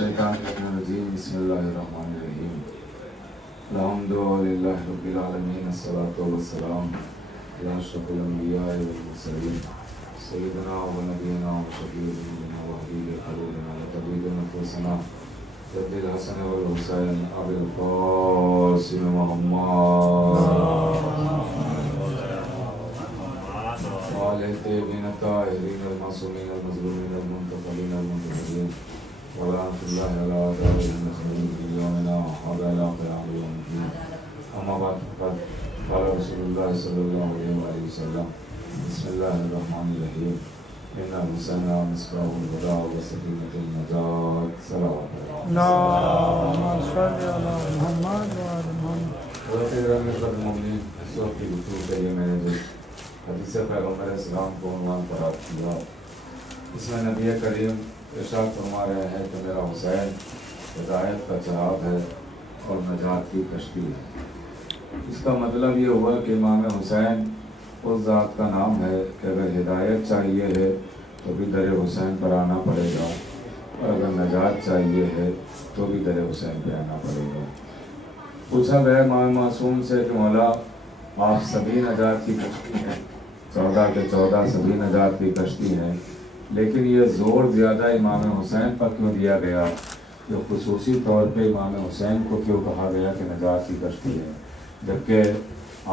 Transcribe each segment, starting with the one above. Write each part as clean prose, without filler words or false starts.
मिनश्शैतानिर्रजीम बिस्मिल्लाहिर्रहमानिर्रहीम अल्हम्दुलिल्लाहि रब्बिल आलमीन अस्सलातु वस्सलाम अला अशरफिल अंबिया वल मुरसलीन सय्यिदना व नबीना व शफीअना व हबीब क़ुलूबिना व तबीब नफ़ूसिना जद्दिल हसन वल हुसैन अबुल क़ासिम मुहम्मद वाले तैयबीन ताहिरीन अल मासूमीन अल मज़लूमीन अल मुंतक़बीन अल मुंतज़रीन वलातुल्लाहि अला दारिल मुस्लिमीन फी यौमिना हाज़ा इला क़ियामिल यौमिद्दीन अम्मा बाद क़ाल रसूलुल्लाह सल्लल्लाहु अलैहि वसल्लम बिस्मिल्लाहिर रहमानिर रहीम इन्नल हुसैना मिस्बाहुल हुदा व सकीनतुन नजात सल्लल्लाहु अलैहि वसल्लम। हदीस पैगम्बर इस्लाम को उन्वान पर किया। इसमें नबी करीम इरशाद फरमा रहे हैं कि मेरा हुसैन हिदायत का चिराग है और नजात की कश्ती है। इसका मतलब ये हुआ कि इमाम हुसैन उस ज़ात का नाम है कि अगर हिदायत चाहिए है तो भी दर हुसैन पर आना पड़ेगा और अगर नजात चाहिए है तो भी दर हुसैन पर आना पड़ेगा। पूछा गया इमाम मासूम से कि मौला आप सभी नजात की कश्ती हैं, 14 के 14 सभी नजात की कश्ती हैं, लेकिन ये ज़ोर ज़्यादा इमाम हुसैन पर क्यों दिया गया? जो खुसूसी तौर पे इमाम हुसैन को क्यों कहा गया कि नजात की कश्ती है, जबकि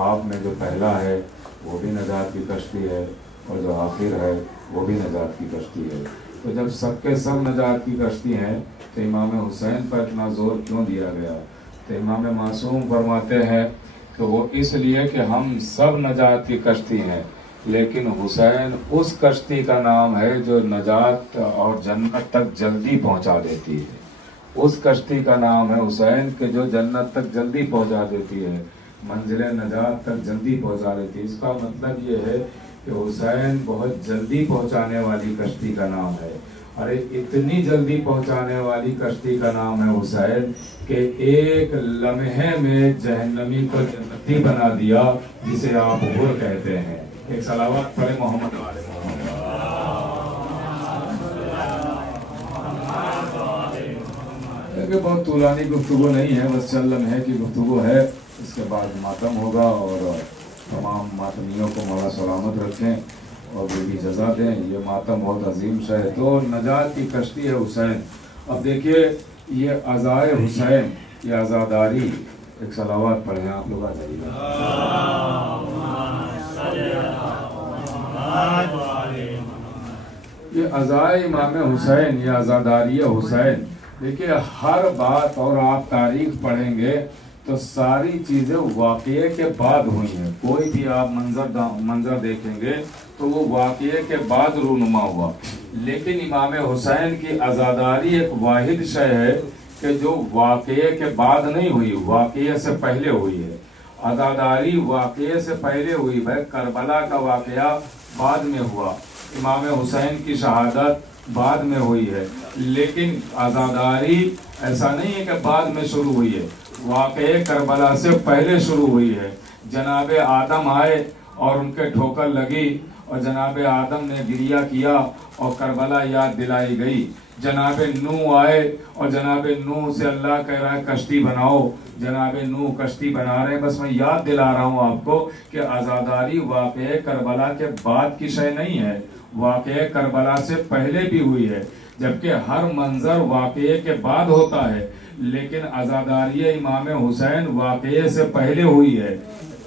आप में जो पहला है वो भी नजात की कश्ती है और जो आखिर है वो भी नजात की कश्ती है। तो जब सबके सब नजात की कश्ती हैं तो इमाम हुसैन पर इतना ज़ोर क्यों दिया गया? तो इमाम मासूम फरमाते हैं कि वो इसलिए कि हम सब नजात की कश्ती हैं, लेकिन हुसैन उस कश्ती का नाम है जो नजात और जन्नत तक जल्दी पहुंचा देती है। उस कश्ती का नाम है हुसैन के जो जन्नत तक जल्दी पहुंचा देती है, मंजिल नजात तक जल्दी पहुंचा देती है। इसका मतलब ये है कि हुसैन बहुत जल्दी पहुंचाने वाली कश्ती का नाम है। अरे इतनी जल्दी पहुंचाने वाली कश्ती का नाम है हुसैन कि एक लम्हे में जहन्नमी को जन्नती बना दिया, जिसे आप हुर कहते हैं। एक सलावत पढ़े मोहम्मद वाले। बहुत तूलानी गुफ्तगू नहीं है, बस चल लम्हे की गुफ्तगू है। इसके बाद मातम होगा और तमाम मातमियों को मौला सलामत रखें और भी जजा दें। ये मातम बहुत अजीम सा है। तो नजात की कश्ती है हुसैन। अब देखिए ये अज़ाए हुसैन, ये आज़ादारी, एक सलावत पढ़ें आप लोग। आ जाइए। ये अज़ाए इमाम हुसैन, ये आज़ादारी हुसैन। देखिए हर बात, और आप तारीख पढ़ेंगे तो सारी चीज़ें वाक़ये के बाद हुई हैं। कोई भी आप मंजर देखेंगे तो वो वाक़ये के बाद रूनुमा हुआ। लेकिन इमाम हुसैन की आज़ादारी एक वाहिद शय है कि जो वाक़ये के बाद नहीं हुई, वाक़ये से पहले हुई है। आज़ादारी वाक़ये से पहले हुई है। करबला का वाक़या बाद में हुआ, इमाम हुसैन की शहादत बाद में हुई है। लेकिन आज़ादारी ऐसा नहीं है कि बाद में शुरू हुई है, वाक़ये करबला से पहले शुरू हुई है। जनाब आदम आए और उनके ठोकर लगी और जनाब आदम ने गिरिया किया और करबला याद दिलाई गई। जनाब नूह आए और जनाब नूह से अल्लाह कह रहा है कश्ती बनाओ, जनाब नूह कश्ती बना रहे हैं। बस मैं याद दिला रहा हूँ आपको कि आज़ादारी वाक़ये करबला के बाद की शय नहीं है, वाक़ये करबला से पहले भी हुई है। जबकि हर मंजर वाक़ये के बाद होता है, लेकिन आज़ादारी इमाम हुसैन वाक़ये से पहले हुई है।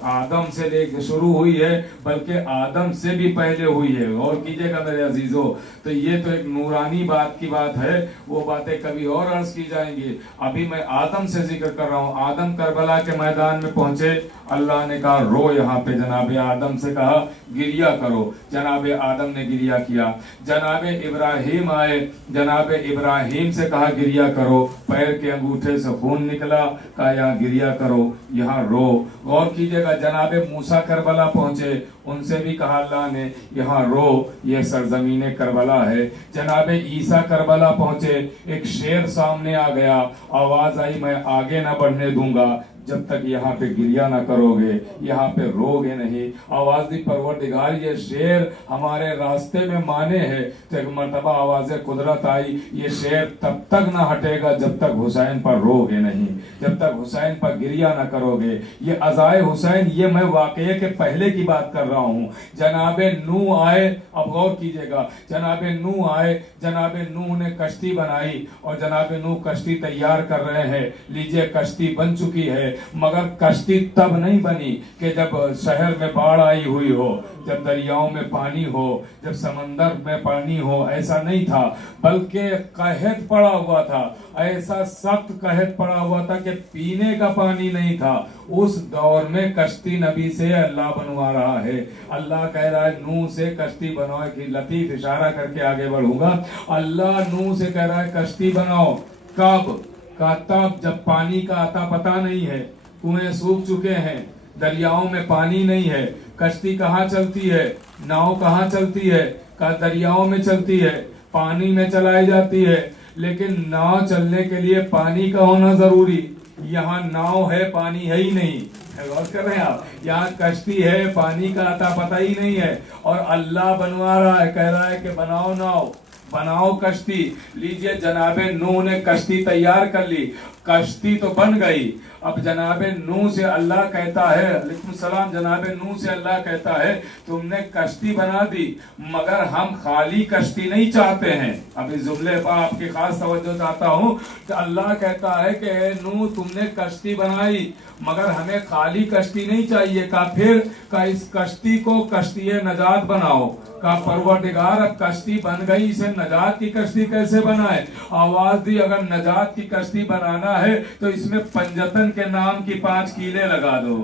आदम से लेकर शुरू हुई है, बल्कि आदम से भी पहले हुई है। और कीजिएगा मेरे अजीजों, तो ये तो एक नूरानी बात की बात है, वो बातें कभी और अर्ज की जाएंगी। अभी मैं आदम से जिक्र कर रहा हूँ। आदम करबला के मैदान में पहुंचे, अल्लाह ने कहा रो यहाँ पे। जनाब आदम से कहा गिरिया करो, जनाब आदम ने गिरिया किया। जनाब इब्राहिम आए, जनाब इब्राहिम से कहा गिरिया करो, पैर के अंगूठे से खून निकला, कहा यहाँ गिरिया करो, यहाँ रो। गौर कीजिएगा, जनाब मूसा करबला पहुंचे, उनसे भी कहा अल्लाह ने यहाँ रो, ये सरजमीन करबला है। जनाब ईसा करबला पहुंचे, एक शेर सामने आ गया, आवाज आई मैं आगे न बढ़ने दूंगा, जब तक यहाँ पे गिरिया ना करोगे, यहाँ पे रोगे नहीं। आवाज दी परवरदिगार, ये शेर हमारे रास्ते में माने है। तो एक मरतबा आवाज़ कुदरत आई, ये शेर तब तक ना हटेगा जब तक हुसैन पर रोगे नहीं, जब तक हुसैन पर गिरिया ना करोगे। ये अज़ाए हुसैन, ये मैं वाक़ये के पहले की बात कर रहा हूँ। जनाबे नूह आए, अब गौर कीजिएगा, जनाबे नूह आए, जनाबे नूह ने कश्ती बनाई और जनाबे नूह कश्ती तैयार कर रहे हैं। लीजिए कश्ती बन चुकी है, मगर कश्ती तब नहीं बनी कि जब शहर में बाढ़ आई हुई हो, जब दरियाओं में पानी हो, जब समंदर में पानी हो, ऐसा नहीं था। बल्कि कहत पड़ा हुआ था, ऐसा सख्त कहत पड़ा हुआ था कि पीने का पानी नहीं था। उस दौर में कश्ती नबी से अल्लाह बनवा रहा है। अल्लाह कह रहा है नूह से कश्ती बनाओ, कि लतीफ इशारा करके आगे बढ़ूंगा। अल्लाह नूह से कह रहा है कश्ती बनाओ। कब का? तब जब पानी का आता पता नहीं है, कुएं सूख चुके हैं, दरियाओं में पानी नहीं है। कश्ती कहाँ चलती है? नाव कहाँ चलती है? दरियाओं में चलती है, पानी में चलाई जाती है। लेकिन नाव चलने के लिए पानी का होना जरूरी। यहाँ नाव है, पानी है ही नहीं। गौर कर रहे हैं आप? यहाँ कश्ती है, पानी का आता पता ही नहीं है, और अल्लाह बनवा रहा है, कह रहा है कि बनाओ नाव, बनाओ कश्ती। लीजिए जनाबे नूह ने कश्ती तैयार कर ली, कश्ती तो बन गई। अब जनाबे नूह से अल्लाह कहता है, अलैकुम सलाम, जनाबे नूह से अल्लाह कहता है तुमने कश्ती बना दी, मगर हम खाली कश्ती नहीं चाहते हैं। अब इस जुमले पर आपकी खास तवज्जो चाहता हूँ कि अल्लाह कहता है कि नूह तुमने कश्ती बनाई, मगर हमें खाली कश्ती नहीं चाहिए। का फिर का इस कश्ती को कश्ती नजात बनाओ। का परवरदिगार अब कश्ती बन गई, इसे नजात की कश्ती कैसे बनाए? आवाज दी अगर नजात की कश्ती बनाना है तो इसमें पंजतन के नाम की 5 कीले लगा दो।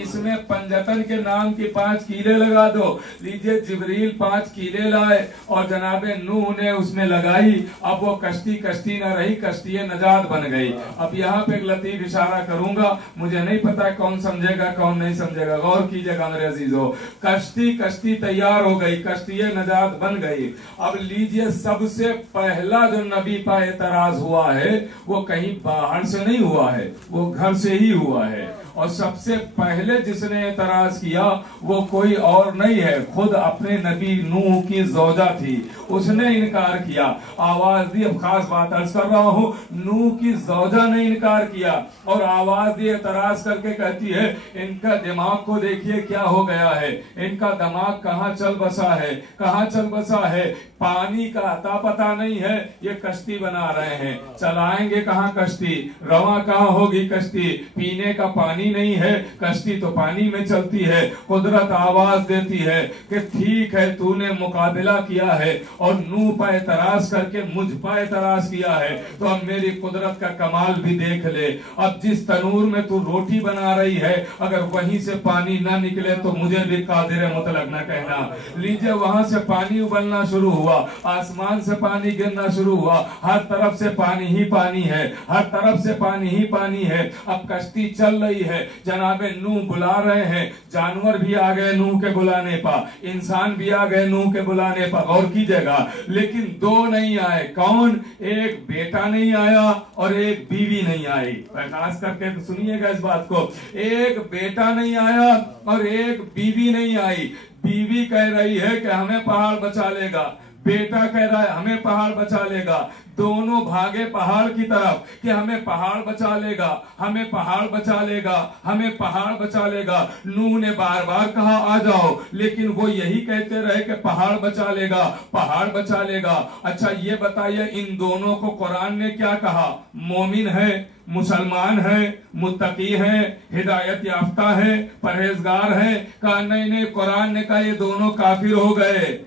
इसमें पंजतन के नाम की 5 कीले लगा दो। लीजिए जिब्रील 5 कीले लाए और जनाबे नूह ने उसमें लगाई। अब वो कश्ती कश्ती न रही, कश्ती नजात बन गई। अब यहाँ पे एक लतीफ इशारा करूंगा, मुझे नहीं पता कौन समझेगा कौन नहीं समझेगा, गौर कीजिएगा मेरे अजीजों। कश्ती कश्ती तैयार हो गई, कश्ती नजात बन गई। अब लीजिए सबसे पहला जो नबी पर एतराज हुआ है वो कहीं बाहर से नहीं हुआ है, वो घर से ही हुआ है। और सबसे पहले जिसने एतराज किया वो कोई और नहीं है, खुद अपने नबी नूह की ज़ौजा थी, उसने इनकार किया। आवाज दी, अब खास बात अर्ज कर रहा हूँ, नूह की ज़ौजा ने इनकार किया और आवाज दी एतराज करके कहती है इनका दिमाग को देखिए क्या हो गया है, इनका दिमाग कहाँ चल बसा है, कहाँ चल बसा है। पानी का अता पता नहीं है, ये कश्ती बना रहे हैं, चलाएंगे कहाँ कश्ती, रवा कहाँ होगी कश्ती, पीने का पानी नहीं है, कश्ती तो पानी में चलती है। कुदरत आवाज देती है कि ठीक है तूने मुकाबला किया है और नूह पर एतराज करके मुझ पर एतराज किया है, तो अब मेरी कुदरत का कमाल भी देख ले। अब जिस तनूर में तू रोटी बना रही है अगर वहीं से पानी ना निकले तो मुझे भी कादिर मुतलक न कहना। लीजिए वहां से पानी उबलना शुरू हुआ, आसमान से पानी गिरना शुरू हुआ, हर तरफ से पानी ही पानी है, हर तरफ से पानी ही पानी है। अब कश्ती चल रही है, जनाबे नूह बुला रहे हैं, जानवर भी आ गए नूह के बुलाने पर, इंसान भी आ गए नूह के बुलाने पर, गौर कीजिएगा। लेकिन 2 नहीं आए, कौन? एक बेटा नहीं आया और एक बीवी नहीं आई। खास करके तो सुनिएगा इस बात को, एक बेटा नहीं आया और एक बीवी नहीं आई। बीवी कह रही है कि हमें पहाड़ बचा लेगा, बेटा कह रहा है हमें पहाड़ बचा लेगा। दोनों भागे पहाड़ की तरफ कि हमें पहाड़ बचा लेगा, हमें पहाड़ बचा लेगा, हमें पहाड़ बचा लेगा। नूह ने बार बार कहा आ जाओ, लेकिन वो यही कहते रहे कि पहाड़ बचा लेगा, पहाड़ बचा लेगा। अच्छा ये बताइए इन दोनों को कुरान ने क्या कहा? मोमिन है, मुसलमान है, मुत्तकी है, हिदायत याफ्ता है, परहेजगार है? कहा नहीं नहीं, कुरान ने कहा ये दोनों काफिर हो गए,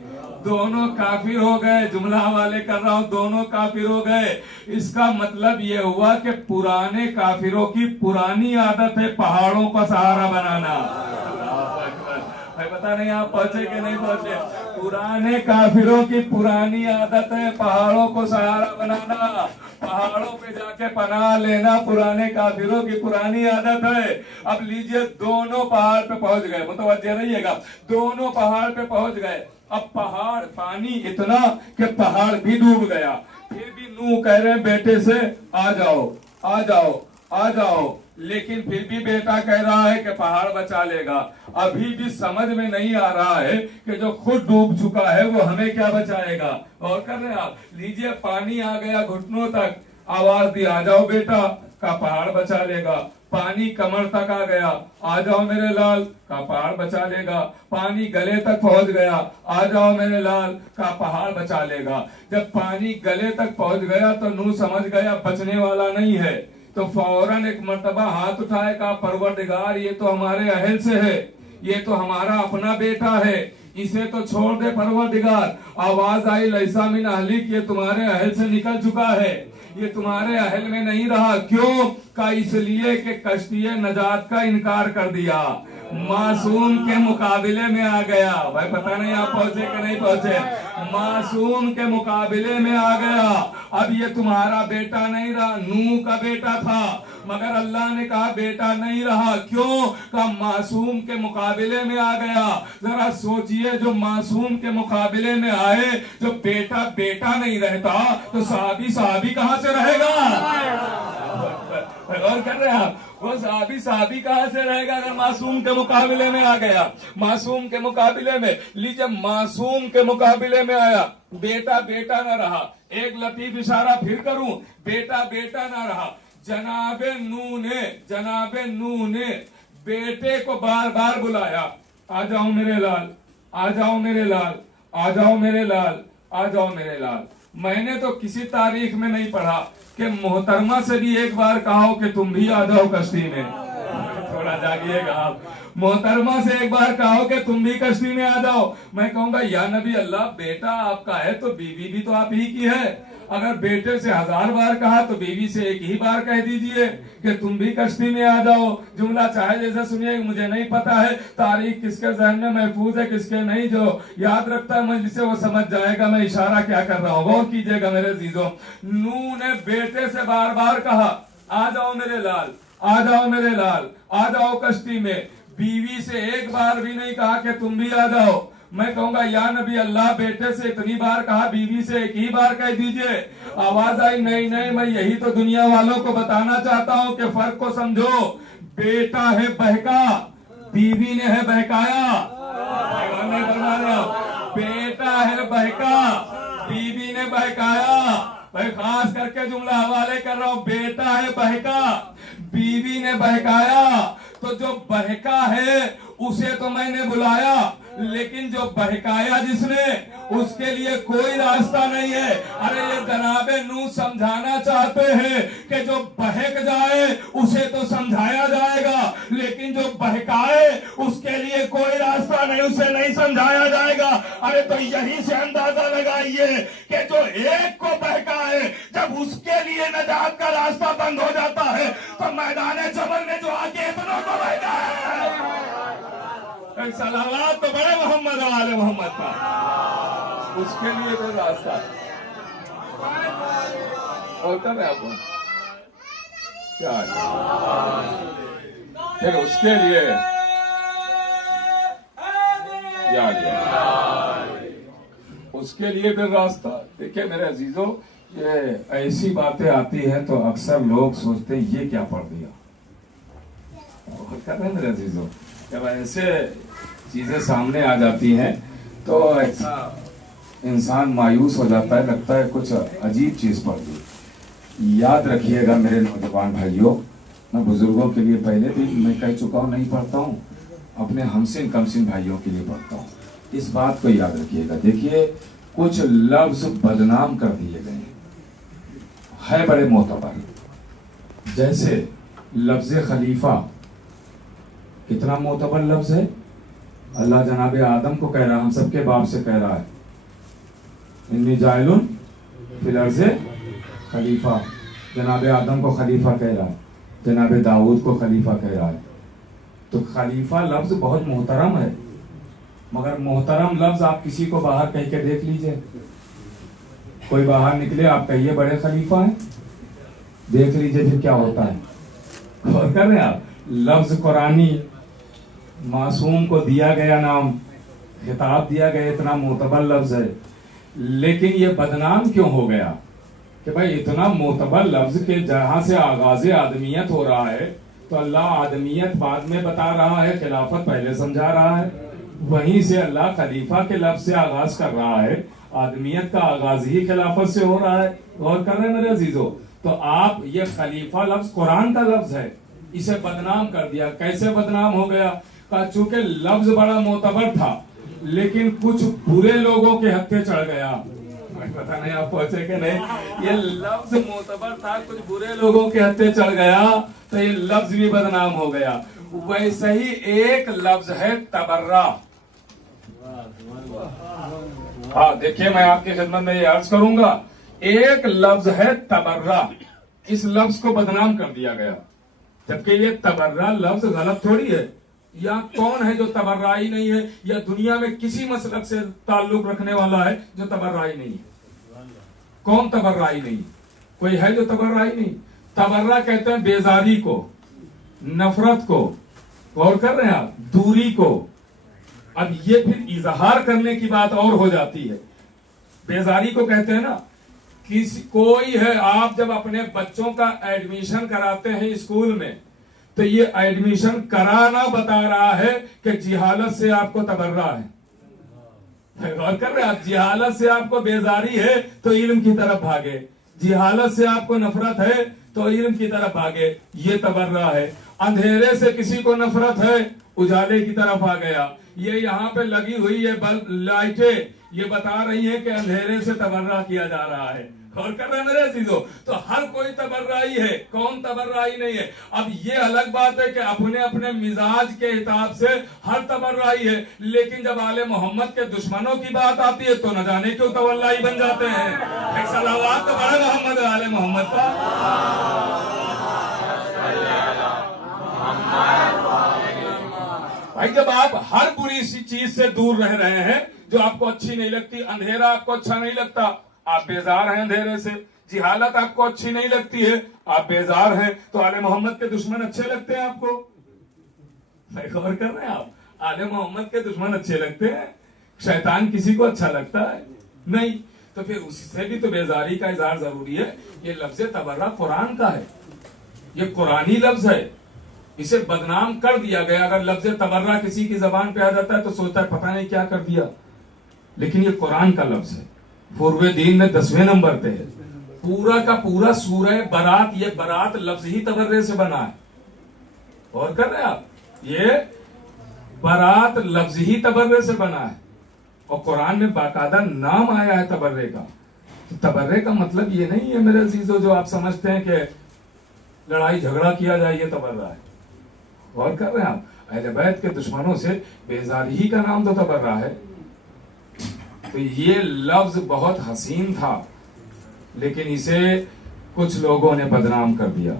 दोनों काफिर हो गए। जुमला हवाले कर रहा हूं, दोनों काफिर हो गए। इसका मतलब ये हुआ कि पुराने काफिरों की पुरानी आदत है पहाड़ों का सहारा बनाना। भाई पता नहीं आप पहुंचे कि नहीं पहुंचे? पुराने काफिरों की पुरानी आदत है पहाड़ों को सहारा बनाना, पहाड़ों पे जाके पनाह लेना पुराने काफिरों की पुरानी आदत है। अब लीजिए दोनों पहाड़ पे पहुंच गए, मुतवज्जे रहिएगा, दोनों पहाड़ पे पहुंच गए। अब पहाड़ पानी इतना कि पहाड़ भी डूब गया, फिर भी नूह कह रहे हैं बेटे से आ जाओ आ जाओ आ जाओ। लेकिन फिर भी बेटा कह रहा है कि पहाड़ बचा लेगा। अभी भी समझ में नहीं आ रहा है कि जो खुद डूब चुका है वो हमें क्या बचाएगा। और कर रहे हैं आप, लीजिए पानी आ गया घुटनों तक, आवाज दी आ जाओ बेटा, का पहाड़ बचा लेगा। पानी कमर तक आ गया, आ जाओ मेरे लाल, का पहाड़ बचा लेगा। पानी गले तक पहुंच गया, आ जाओ मेरे लाल, का पहाड़ बचा लेगा। जब पानी गले तक पहुंच गया तो नूह समझ गया बचने वाला नहीं है, तो फौरन एक मर्तबा हाथ उठाए, का परवरदिगार ये तो हमारे अहल से है, ये तो हमारा अपना बेटा है, इसे तो छोड़ दे परवरदिगार। आवाज आई लैसा मिन अहलिक, ये तुम्हारे अहल से निकल चुका है, ये तुम्हारे अहल में नहीं रहा। क्यों? का इसलिए कि कश्ती नजात का इनकार कर दिया, मासूम के मुकाबले में आ गया। भाई पता नहीं आप पहुंचे कि नहीं पहुंचे, मासूम के मुकाबले में आ गया। अब ये तुम्हारा बेटा नहीं रहा, नूह का बेटा था, मगर अल्लाह ने कहा बेटा नहीं रहा। क्यों? का मासूम के मुकाबले में आ गया। जरा सोचिए, जो मासूम के मुकाबले में आए, जो बेटा बेटा नहीं रहता तो साहबी साहबी कहां से रहेगा? और कर रहे हैं आप, वो साहबी कहां से रहेगा अगर मासूम के मुकाबले में आ गया। मासूम के मुकाबले में, लीजिए मासूम के मुकाबले में आया, बेटा बेटा ना रहा। एक लतीफ इशारा फिर करूं, बेटा बेटा ना रहा। जनाबे नूह ने बेटे को बार बार बुलाया, आ जाओ मेरे लाल, आ जाओ मेरे लाल, आ जाओ मेरे लाल, आ जाओ मेरे लाल। मैंने तो किसी तारीख में नहीं पढ़ा कि मोहतरमा से भी एक बार कहो कि तुम भी आ जाओ कश्ती में। थोड़ा जागिएगा आप, मोहतरमा से एक बार कहो कि तुम भी कश्ती में आ जाओ। मैं कहूंगा या नबी अल्लाह, बेटा आपका है तो बीवी भी तो आप ही की है। अगर बेटे से 1000 बार कहा तो बीवी से एक ही बार कह दीजिए कि तुम भी कश्ती में आ जाओ। जुमला चाहे जैसे सुनिए, मुझे नहीं पता है तारीख किसके जहन में महफूज है किसके नहीं, जो याद रखता है मजलिस से वो समझ जाएगा मैं इशारा क्या कर रहा हूँ। गौर कीजिएगा मेरे अजीजों, नूह ने बेटे से बार बार कहा आ जाओ मेरे लाल, आ जाओ मेरे लाल, आ जाओ कश्ती में। बीवी से एक बार भी नहीं कहा कि तुम भी आ जाओ। मैं कहूंगा या नबी अल्लाह, बेटे से इतनी बार कहा, बीवी से एक ही बार कह दीजिए। आवाज आई नहीं नहीं, मैं यही तो दुनिया वालों को बताना चाहता हूँ कि फर्क को समझो। बेटा है बहका, बीवी ने है बहकाया। बेटा है बहका, बीवी ने बहकाया। भाई खास करके जुमला हवाले कर रहा हूँ, बेटा है बहका, बीवी ने बहकाया। तो जो बहका है उसे तो मैंने बुलाया, लेकिन जो बहकाया जिसने, उसके लिए कोई रास्ता नहीं है। अरे ये जनाबे नूह समझाना चाहते हैं कि जो बहक जाए उसे तो समझाया जाएगा, लेकिन जो बहकाए उसके लिए कोई रास्ता नहीं, उसे नहीं समझाया जाएगा। अरे तो यही से अंदाजा लगाइए कि जो एक को बहकाए, जब उसके लिए नजात का रास्ता बंद हो जाता है तो मैदान जबल में जो आके इतनों को बहका है। सलावत तो बड़े मोहम्मद वाले मोहम्मद का, उसके लिए तो रास्ता और कर रहे आपको क्या, फिर उसके लिए उसके लिए फिर रास्ता। देखिए मेरे अजीजों, ये ऐसी बातें आती हैं तो अक्सर लोग सोचते हैं ये क्या पढ़ दिया। कर रहे हैं मेरे अजीजों, जब ऐसे चीजें सामने आ जाती हैं तो ऐसा इंसान मायूस हो जाता है, लगता है कुछ अजीब चीज पढ़ दी। याद रखिएगा मेरे नौजवान भाइयों, मैं बुजुर्गों के लिए पहले भी मैं कह चुका हूँ, नहीं पढ़ता हूँ, अपने हमसिन कमसिन भाइयों के लिए पढ़ता हूँ। इस बात को याद रखिएगा। देखिए कुछ लफ्ज बदनाम कर दिए गए हैं बड़े मोतबर, जैसे लफ्ज खलीफा, कितना मोतबर लफ्ज है। अल्लाह जनाबे आदम को कह रहा है, हम सबके बाप से कह रहा है, इन्नी जाइलुन फिल अर्ज़े खलीफा। जनाबे आदम को खलीफा कह रहा है, जनाबे दाऊद को खलीफा कह रहा है। तो खलीफा लफ्ज बहुत मोहतरम है, मगर मोहतरम लफ्ज आप किसी को बाहर कह के देख लीजिए, कोई बाहर निकले आप कहिए बड़े खलीफा हैं, देख लीजिए फिर क्या होता है। और कर रहे हैं आप, लफ्ज कुरानी, मासूम को दिया गया नाम, खिताब दिया गया, इतना मोतबर लफ्ज है, लेकिन ये बदनाम क्यों हो गया कि भाई इतना मोतबर लफ्ज के जहां से आगाज आदमियत हो रहा है तो अल्लाह आदमियत बाद में बता रहा है, खिलाफत पहले समझा रहा है। वहीं से अल्लाह खलीफा के लफ्ज से आगाज कर रहा है, आदमियत का आगाज ही खिलाफत से हो रहा है। गौर कर रहे हैं मेरे अजीजों? तो आप ये खलीफा लफ्ज कुरान का लफ्ज है, इसे बदनाम कर दिया। कैसे बदनाम हो गया? का चूंकि लफ्ज बड़ा मोतबर था, लेकिन कुछ बुरे लोगों के हत्थे चढ़ गया। पता नहीं आप पहुंचे कि नहीं। ये लफ्ज मोतबर था, कुछ बुरे लोगों के हत्थे चढ़ गया, तो ये लफ्ज भी बदनाम हो गया। वैसे ही एक लफ्ज है तबर्रा। हाँ देखिए, मैं आपकी खिदमत में ये अर्ज करूंगा, एक लफ्ज है तबर्रा, इस लफ्ज को बदनाम कर दिया गया, जबकि ये तबर्रा लफ्ज गलत थोड़ी है। या कौन है जो तबर्राई नहीं है, या दुनिया में किसी मसलक से ताल्लुक रखने वाला है जो तबर्राई नहीं है? कौन तबर्राई नहीं? कोई है जो तबर्राई नहीं? तबर्रा कहते हैं बेजारी को, नफरत को। गौर कर रहे हैं आप? दूरी को। अब ये फिर इजहार करने की बात और हो जाती है। बेजारी को कहते हैं ना, किसी कोई है, आप जब अपने बच्चों का एडमिशन कराते हैं स्कूल में, तो ये एडमिशन कराना बता रहा है कि जिहालत से आपको तबर्रा है। गौर कर रहे हैं आप? जिहालत से आपको बेजारी है तो इल्म की तरफ भागे, जिहालत से आपको नफरत है तो इल्म की तरफ भागे, ये तबर्रा है। अंधेरे से किसी को नफरत है, उजाले की तरफ आ गया। ये यहाँ पे लगी हुई ये बल्ब लाइटें, ये बता रही है कि अंधेरे से तबर्रा किया जा रहा है। गौर कर रहे हैं मेरे अजीजों? तो हर कोई तबर्राई है, कौन तबर्राई नहीं है? अब ये अलग बात है कि अपने अपने मिजाज के हिसाब से हर तबर्राई है, लेकिन जब आले मोहम्मद के दुश्मनों की बात आती है तो न जाने क्यों तवल्लाई बन जाते हैं। एक सलावत तो बड़े मोहम्मद आले मोहम्मद का। भाई जब आप हर बुरी सी चीज से दूर रह रहे हैं जो आपको अच्छी नहीं लगती, अंधेरा आपको अच्छा नहीं लगता, आप बेजार हैं अंधेरे से। जिहालत आपको अच्छी नहीं लगती है, आप बेजार हैं, तो आले मोहम्मद के दुश्मन अच्छे लगते हैं आपको? गौर कर रहे हैं आप? आले मोहम्मद के दुश्मन अच्छे लगते हैं? शैतान किसी को अच्छा लगता है? नहीं। तो फिर उससे भी तो बेजारी का इजहार जरूरी है। ये लफ्ज तबर्रा कुरान का है, ये कुरानी लफ्ज है, इसे बदनाम कर दिया गया। अगर लफ्ज तबर्रा किसी की जबान पे आ जाता है तो सोचता है पता नहीं क्या कर दिया, लेकिन ये कुरान का लफ्ज है। फुरवे दीन में 10वें नंबर पे है। पूरा का पूरा सूरह बरात, ये बरात लफ्ज ही तबर्रे से बना है। और कर रहे हैं आप? ये बरात लफ्ज ही तबर्रे से बना है, और कुरान में बाकायदा नाम आया है तबर्रे का। तो तबर्रे का मतलब ये नहीं है मेरे अजीजों जो आप समझते हैं कि लड़ाई झगड़ा किया जाए, ये तबर्रा है। और कर रहे हैं आप? अहले बैत के दुश्मनों से बेजारी ही का नाम तो तबर्रा है। तो ये लफ्ज बहुत हसीन था, लेकिन इसे कुछ लोगों ने बदनाम कर दिया।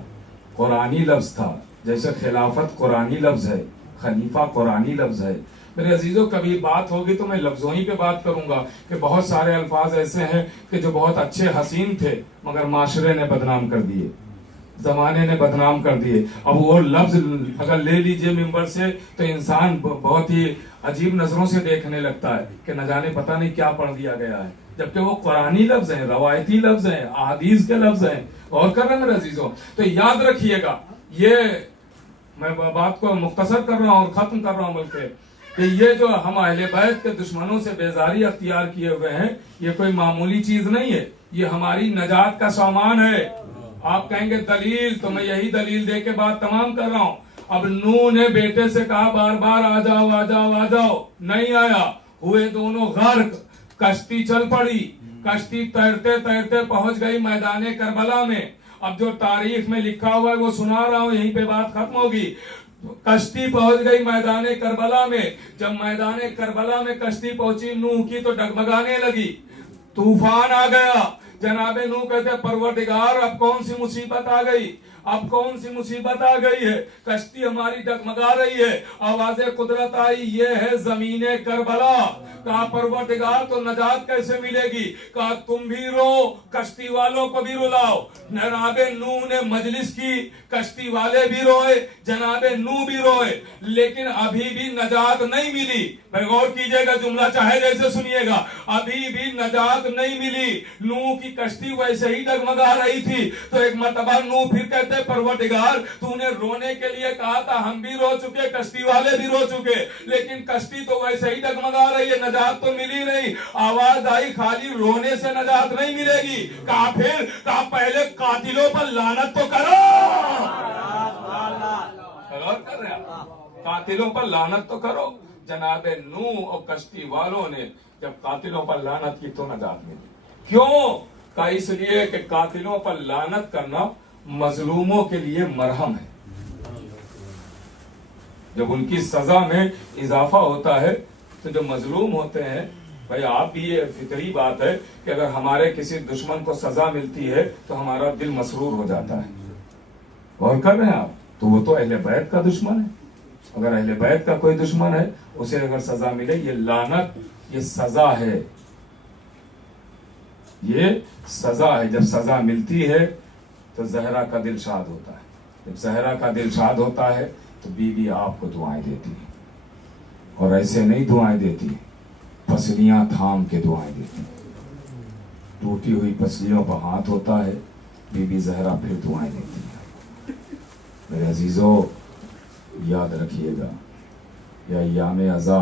कुरानी लफ्ज था, जैसे खिलाफत कुरानी लफ्ज है, खलीफा कुरानी लफ्ज है। मेरे अजीजों, कभी बात होगी तो मैं लफ्जों ही पे बात करूंगा कि बहुत सारे अल्फाज ऐसे हैं कि जो बहुत अच्छे हसीन थे, मगर माशरे ने बदनाम कर दिए, जमाने ने बदनाम कर दिए। अब वो लफ्ज अगर ले लीजिए मिंबर से तो इंसान बहुत ही अजीब नजरों से देखने लगता है कि न जाने पता नहीं क्या पढ़ दिया गया है, जबकि वो कुरानी लफ्ज हैं, रवायती लफ्ज हैं, अहादीस के लफ्ज हैं। और कर रहे हैं मेरे अजीजों? तो याद रखिएगा, ये मैं बात को मुख्तसर कर रहा हूँ और खत्म कर रहा हूँ, बल्कि कि ये जो हम अहले बैत के दुश्मनों से बेजारी अख्तियार किए हुए हैं, ये कोई मामूली चीज नहीं है, ये हमारी नजात का सामान है। आप कहेंगे दलील, तो मैं यही दलील दे के बात तमाम कर रहा हूँ। अब नूह ने बेटे से कहा बार बार आ जाओ आ जाओ आ जाओ, नहीं आया, हुए दोनों गर्क, कश्ती चल पड़ी, कश्ती तैरते तैरते पहुंच गई मैदाने करबला में। अब जो तारीख में लिखा हुआ है वो सुना रहा हूं, यहीं पे बात खत्म होगी। कश्ती पहुंच गई मैदाने करबला में। जब मैदाने करबला में कश्ती पहुंची नूह की, तो डगमगाने लगी, तूफान आ गया। जनाबे नूह कहते परवरदिगार अब कौन सी मुसीबत आ गई, अब कौन सी मुसीबत आ गई है, कश्ती हमारी डगमगा रही है। आवाज़े कुदरत आई, ये है जमीने करबला। कहा परवरदिगार तो नजात कैसे मिलेगी? कहा तुम भी रो, कश्ती वालों को भी रुलाओ। जनाबे नूह ने मजलिस की, कश्ती वाले भी रोए, जनाबे नूह भी रोए, लेकिन अभी भी नजात नहीं मिली। भाई गौर कीजिएगा, जुमला चाहे जैसे सुनिएगा, अभी भी नजात नहीं मिली। नूह की कश्ती वैसे ही डगमगा रही थी। तो एक मरतबा नूह फिर कहते कहते परवरदिगार तूने रोने के लिए कहा था, हम भी रो चुके, कश्ती वाले भी रो चुके, लेकिन कश्ती तो वैसे ही डगमगा रही है, नजात तो मिल ही नहीं। आवाज आई खाली रोने से नजात नहीं मिलेगी। कहा फिर, कहा पहले कातिलों पर लानत तो करो। कर रहे हैं, कातिलों पर लानत तो करो। जनाबे नूह और कश्ती वालों ने जब कातिलों पर लानत की तो नजात मिली। क्यों? का इसलिए कि कातिलों पर लानत करना मजलूमों के लिए मरहम है। जब उनकी सजा में इजाफा होता है तो जो मजलूम होते हैं, भाई आप भी, ये फितरी बात है कि अगर हमारे किसी दुश्मन को सजा मिलती है तो हमारा दिल मसरूर हो जाता है। और कर रहे हैं आप, तो वो तो अहले बैत का दुश्मन है। अगर अहले बैत का कोई दुश्मन है, उसे अगर सजा मिले, ये लानत, ये सजा है, ये सजा है। जब सजा मिलती है तो जहरा का दिल शाद होता है। जब जहरा का दिल शाद होता है तो बीवी आपको दुआएं देती है, और ऐसे नहीं दुआएं देती, पसलियां थाम के दुआएं देती। टूटी हुई पसलियों पर हाथ होता है, बीबी जहरा फिर दुआएं देती है। मेरे अजीजों, याद रखिएगा, यह अय्याम अज़ा,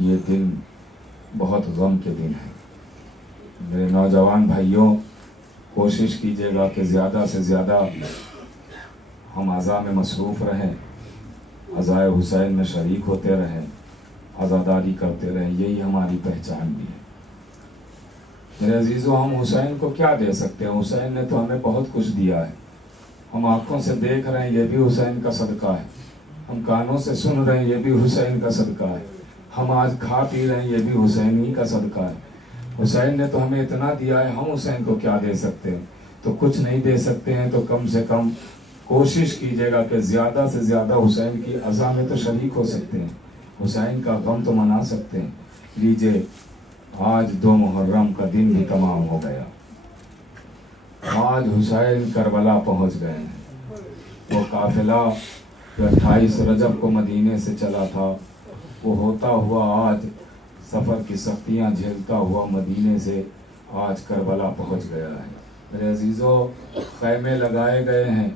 ये दिन बहुत गम के दिन है। मेरे नौजवान भाइयों, कोशिश कीजिएगा कि ज़्यादा से ज़्यादा हम अज़ा में मसरूफ़ रहें, अज़ाए हुसैन में शरीक होते रहें, आज़ादारी करते रहें। यही हमारी पहचान भी है। मेरे अजीज़ों, हम हुसैन को क्या दे सकते हैं? हुसैन ने तो हमें बहुत कुछ दिया है। हम आँखों से देख रहे हैं, ये भी हुसैन का सदका है। हम कानों से सुन रहे हैं, ये भी हुसैन का सदका है। हम आज खा पी रहे हैं, ये भी हुसैन ही का सदका है। हुसैन ने तो हमें इतना दिया है, हम हुसैन को क्या दे सकते हैं? तो कुछ नहीं दे सकते हैं तो कम से कम कोशिश कीजिएगा कि ज़्यादा से ज़्यादा हुसैन की अज़ा में तो शरीक हो सकते हैं, हुसैन का गम तो मना सकते हैं। लीजिए, आज 2 मुहर्रम का दिन भी तमाम हो गया। आज हुसैन करबला पहुंच गए हैं। वो काफिला जो 28 रजब को मदीने से चला था, वो होता हुआ आज सफ़र की सख्तियां झेलता हुआ मदीने से आज करबला पहुंच गया है। मेरे अजीज़ों, खैमे लगाए गए हैं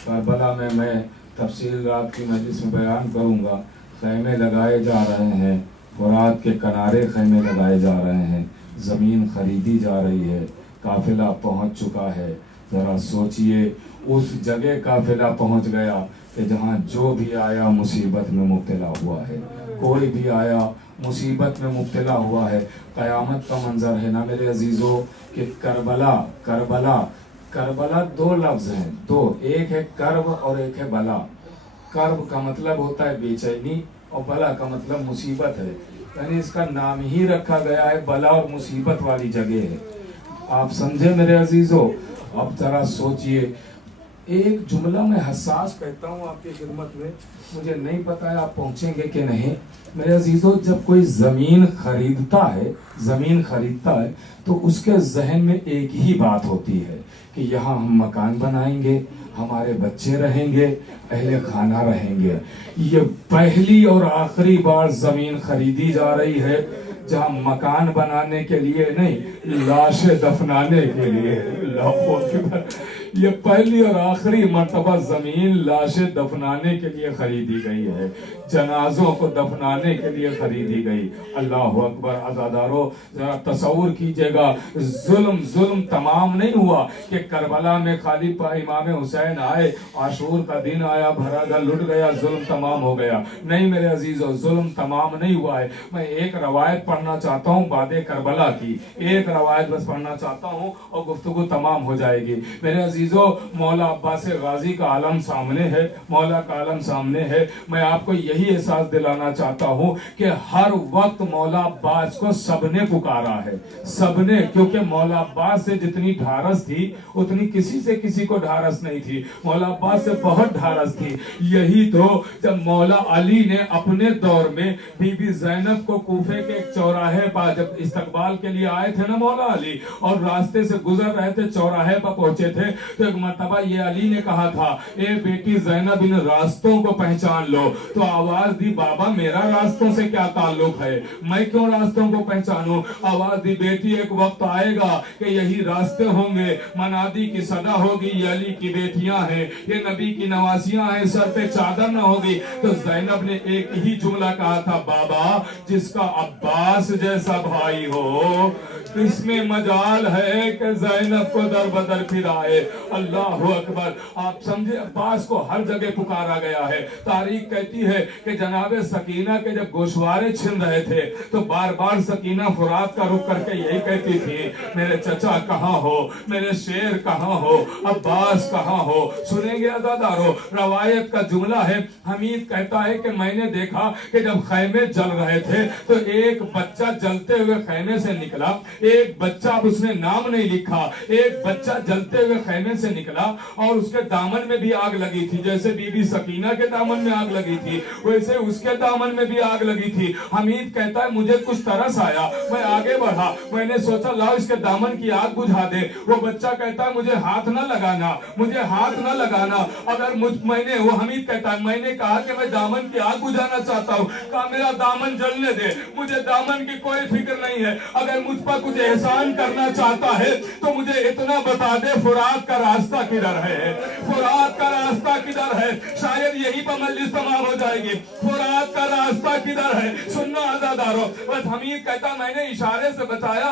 करबला में। मैं तफसील रात की मजलिस में बयान करूंगा। खैमे लगाए जा रहे हैं, फुरात के किनारे खैमे लगाए जा रहे हैं, ज़मीन खरीदी जा रही है, काफिला पहुंच चुका है। ज़रा सोचिए, उस जगह काफिला पहुंच गया कि जहां जो भी आया मुसीबत में मुब्तला हुआ है। कोई भी आया मुसीबत में मुब्तला हुआ है। क़यामत का मंजर है ना मेरे अजीज़ों कि करबला, करबला, करबला 2 लफ्ज़ हैं, 2, एक है कर्ब और एक है बला। कर्ब का मतलब होता है बेचैनी और बला का मतलब मुसीबत है, यानी इसका नाम ही रखा गया है, बला और मुसीबत वाली जगह है। आप समझे मेरे अजीजों? अब जरा सोचिए, एक जुमला मैं हसास कहता हूँ आपकी खिदमत में, मुझे नहीं पता है आप पहुंचेंगे कि नहीं। मेरे अजीजों, जब कोई जमीन खरीदता है, जमीन खरीदता है तो उसके जहन में एक ही बात होती है कि यहाँ हम मकान बनाएंगे, हमारे बच्चे रहेंगे, अहले खाना रहेंगे। ये पहली और आखिरी बार जमीन खरीदी जा रही है जहाँ मकान बनाने के लिए नहीं, लाशें दफनाने के लिए। ये पहली और आखिरी मर्तबा जमीन लाशें दफनाने के लिए खरीदी गई है, जनाजों को दफनाने के लिए खरीदी गई। अल्लाह अकबर। अज़ादारों, जरा तसव्वुर कीजिएगा, जुल्म तमाम नहीं हुआ कि करबला में खाली इमाम हुसैन आए, आशूर का दिन आया, भरा घर लुट गया, जुल्म तमाम हो गया। नहीं मेरे अजीजों, जुल्म तमाम नहीं हुआ है। मैं एक रवायत पढ़ना चाहता हूँ बादे करबला की, एक रवायत बस पढ़ना चाहता हूँ और गुफ्तगू तमाम हो जाएगी। मेरे अजीजों, मौला अब्बास गाजी का आलम सामने है, मौला का आलम सामने है। मैं आपको यही एहसास दिलाना चाहता हूँ कि हर वक्त मौला अब्बास को सबने पुकारा है, सबने, क्योंकि मौला अब्बास से जितनी ढारस थी उतनी किसी से किसी को ढारस नहीं थी। मौला अब्बास से बहुत ढारस थी। यही तो जब मौला अली ने अपने दौर में बीबी ज़ैनब को कूफे के एक चौराहे पर जब इस्तकबाल के लिए आए थे ना मौला अली, और रास्ते से गुजर रहे थे, चौराहे पर पहुंचे थे, तो एक मर्तबा ये अली ने कहा था, ए बेटी ज़ैनब इन रास्तों को पहचान लो। तो आवाज दी, बाबा मेरा रास्तों से क्या ताल्लुक है, मैं क्यों रास्तों को पहचानूं? आवाज दी, बेटी एक वक्त आएगा कि यही रास्ते होंगे, मनादी की सदा होगी, ये अली की बेटियां हैं, ये नबी की नवासियां हैं, सर पे चादर न होगी। तो ज़ैनब ने एक ही जुमला कहा था, बाबा जिसका अब्बास जैसा भाई हो, इसमें मजाल है कि ज़ैनब को दर बदर फिराए। अल्लाह अकबर। आप समझे, अब्बास को हर जगह पुकारा गया है। तारीख कहती है कि जनाबे सकीना के जब गोशवारे छिन रहे थे तो बार बार सकीना फुरात का रुख करके यही कहती थी, मेरे चचा कहाँ हो, मेरे शेर कहाँ हो, अब्बास कहाँ हो। सुनेंगे अज़ादारो, रवायत का जुमला है, हमीद कहता है कि मैंने देखा कि जब खैमे जल रहे थे तो एक बच्चा जलते हुए खैमे से निकला, एक बच्चा, अब उसने नाम नहीं लिखा, एक बच्चा जलते हुए खैमे से निकला और उसके दामन में भी आग लगी थी। जैसे बीबी सकीना के दामन में आग लगी थी वैसे उसके दामन में भी आग लगी थी। हमीद कहता है मुझे कुछ तरस आया, मैं आगे बढ़ा, मैंने सोचा लाओ इसके दामन की आग बुझा दे। वो बच्चा कहता है मुझे हाथ न लगाना, मुझे हाथ न लगाना। अगर मैंने, वो हमीद कहता है, मैंने कहा कि मैं दामन की आग बुझाना चाहता हूँ, कहा मेरा दामन जलने दे, मुझे दामन की कोई फिक्र नहीं है। अगर मुझ पर कुछ एहसान करना चाहता है तो मुझे इतना बता दे, फुरात का रास्ता किधर है, फुरात का रास्ता किधर है। शायद यही पर मजलिस तमाम हो जाएगी। फुरात का रास्ता किधर है, सुनना आजादारो। बस हमीद कहता मैंने इशारे से बताया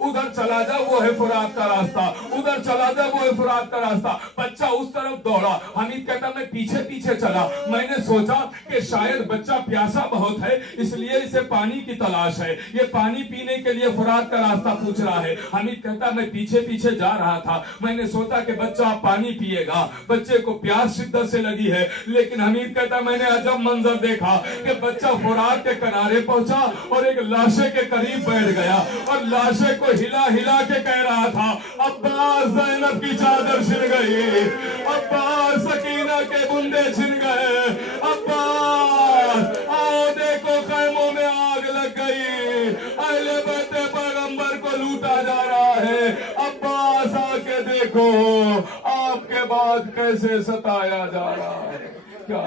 उधर चला जा, वो है फुरात का रास्ता, उधर चला जा, वो है फुरात का रास्ता। बच्चा उस तरफ दौड़ा, हमीद कहता मैं पीछे पीछे चला। मैंने सोचा कि शायद बच्चा प्यासा बहुत है इसलिए इसे पानी की तलाश है, ये पानी पीने के लिए फुरात का रास्ता पूछ रहा है। हमीद कहता मैं पीछे पीछे जा रहा था, मैंने सोचा कि बच्चा पानी पिएगा, बच्चे को प्यास शिद्दत से लगी है। लेकिन हमीद कहता मैंने अजब मंजर देखा कि बच्चा फुरात के किनारे पहुंचा और एक लाशे के करीब बैठ गया और लाशे को हिला हिला के कह रहा था, अब्बास ज़ैनब की चादर छिन गई, अब्बास सकीना के बुंदे छिन गए, अब्बास आओ देखो खैमों में आग लग गई, अहले बैते पैगंबर को लूटा जा रहा है, अब्बास आके देखो आपके बाद कैसे सताया जा रहा है। क्या